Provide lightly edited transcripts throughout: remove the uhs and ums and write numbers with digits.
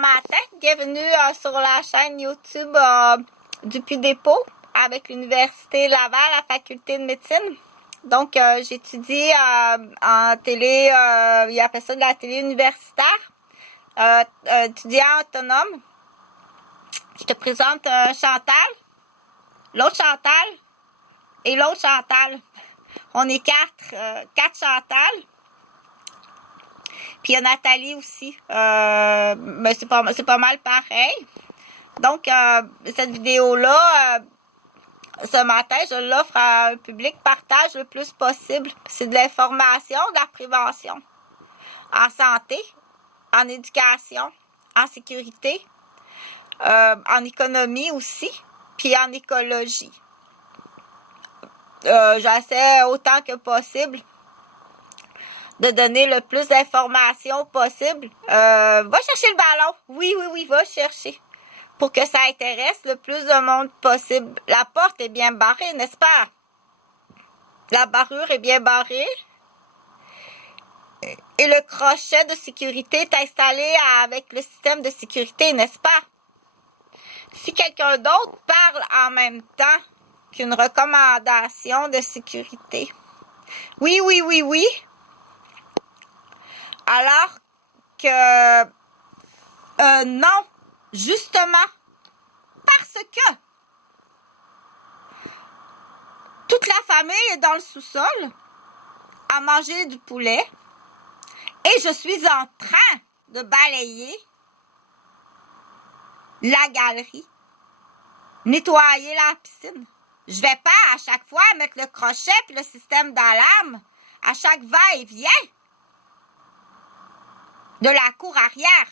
matin, bienvenue sur la chaîne YouTube du Puy-Dépôt avec l'Université Laval, la faculté de médecine. Donc, j'étudie en télé, il appelle ça de la télé universitaire, étudiant autonome. Je te présente Chantal, l'autre Chantal et l'autre Chantal. On est quatre Chantal. Puis il y a Nathalie aussi. Mais c'est pas mal pareil. Donc, cette vidéo-là, ce matin, je l'offre à un public partage le plus possible. C'est de l'information, de la prévention. En santé, en éducation, en sécurité, en économie aussi, puis en écologie. J'essaie autant que possible de donner le plus d'informations possible. Va chercher le ballon. Oui, va chercher. Pour que ça intéresse le plus de monde possible. La porte est bien barrée, n'est-ce pas? La barrure est bien barrée. Et le crochet de sécurité est installé avec le système de sécurité, n'est-ce pas? Si quelqu'un d'autre parle en même temps qu'une recommandation de sécurité. Oui. Alors que non, justement, parce que toute la famille est dans le sous-sol à manger du poulet et je suis en train de balayer la galerie, nettoyer la piscine. Je vais pas à chaque fois mettre le crochet puis le système d'alarme à chaque va-et-vient de la cour arrière.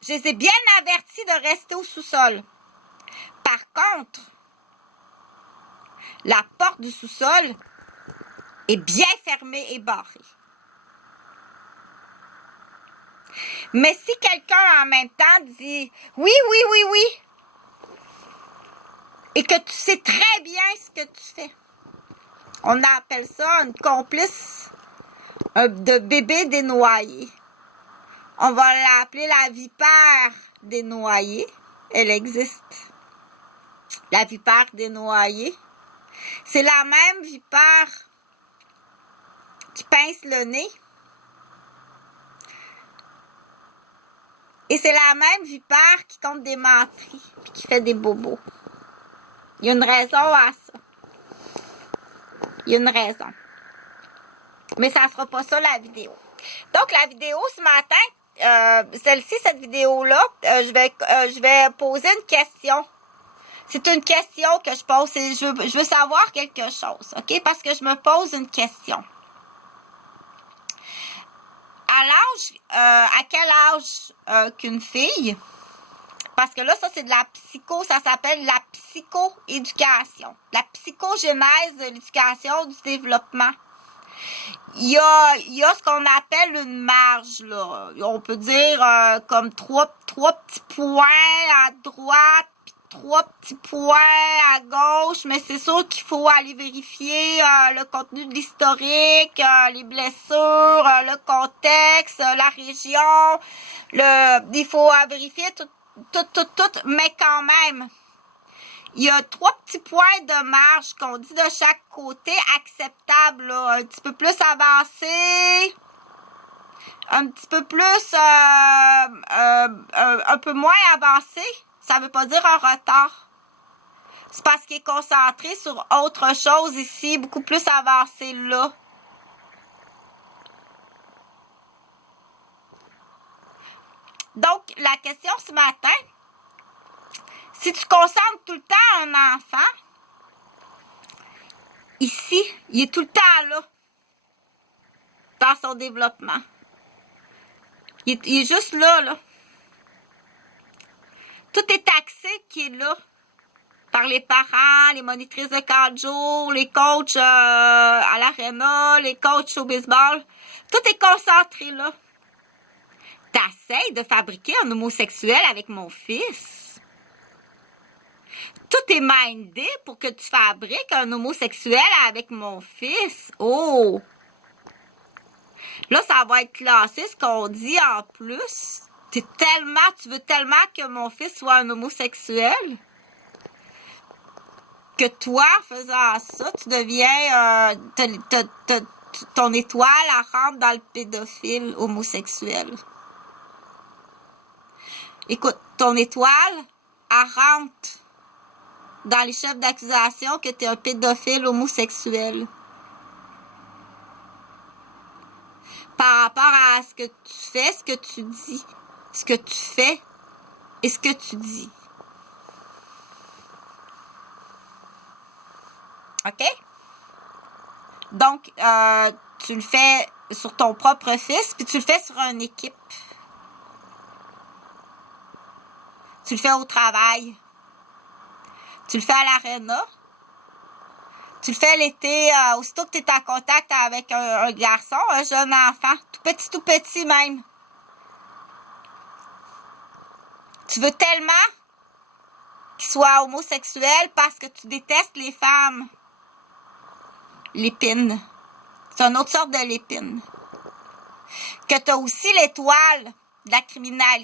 Je les ai bien avertis de rester au sous-sol. Par contre, la porte du sous-sol est bien fermée et barrée. Mais si quelqu'un en même temps dit « Oui, et que tu sais très bien ce que tu fais. » On appelle ça une complice de bébé dénoyé. On va l'appeler la vipère dénoyée. Elle existe. La vipère dénoyée. C'est la même vipère qui pince le nez. Et c'est la même vipère qui compte des menteries et qui fait des bobos. Il y a une raison à ça. Il y a une raison. Mais ça ne sera pas ça la vidéo. Donc, la vidéo ce matin, cette vidéo-là, je vais poser une question. C'est une question que je pose. Je veux savoir quelque chose, OK? Parce que je me pose une question. À quel âge qu'une fille, parce que là, ça, c'est de la psycho, ça s'appelle la psychoéducation. La psychogénèse de l'éducation du développement. Il y a ce qu'on appelle une marge, là. On peut dire comme trois petits points à droite, puis 3 petits points à gauche, mais c'est sûr qu'il faut aller vérifier le contenu de l'historique, les blessures, le contexte, la région. Il faut vérifier tout, mais quand même, il y a 3 petits points de marge qu'on dit de chaque côté acceptable, là. Un petit peu plus avancé, un petit peu plus, un peu moins avancé. Ça veut pas dire un retard. C'est parce qu'il est concentré sur autre chose ici, beaucoup plus avancé là. Donc, la question ce matin, si tu concentres tout le temps un enfant, ici, il est tout le temps là, dans son développement. Il est juste là. Tout est axé qui est là, par les parents, les monitrices de 4 jours, les coachs à l'aréna, les coachs au baseball. Tout est concentré là. T'essayes de fabriquer un homosexuel avec mon fils. Tout est mindé pour que tu fabriques un homosexuel avec mon fils. Oh! Là, ça va être classé, ce qu'on dit en plus. tu veux tellement que mon fils soit un homosexuel que toi, en faisant ça, tu deviens, ton étoile, elle rentre dans le pédophile homosexuel. Écoute, ton étoile, elle rentre dans les chefs d'accusation que tu es un pédophile homosexuel. Par rapport à ce que tu fais, ce que tu dis, ce que tu fais et ce que tu dis. OK? Donc, tu le fais sur ton propre fils, puis tu le fais sur une équipe. Tu le fais au travail. Tu le fais à l'aréna. Tu le fais l'été, aussitôt que tu es en contact avec un garçon, un jeune enfant, tout petit même. Tu veux tellement qu'il soit homosexuel parce que tu détestes les femmes. L'épine. C'est une autre sorte de l'épine. Que tu as aussi l'étoile de la criminalité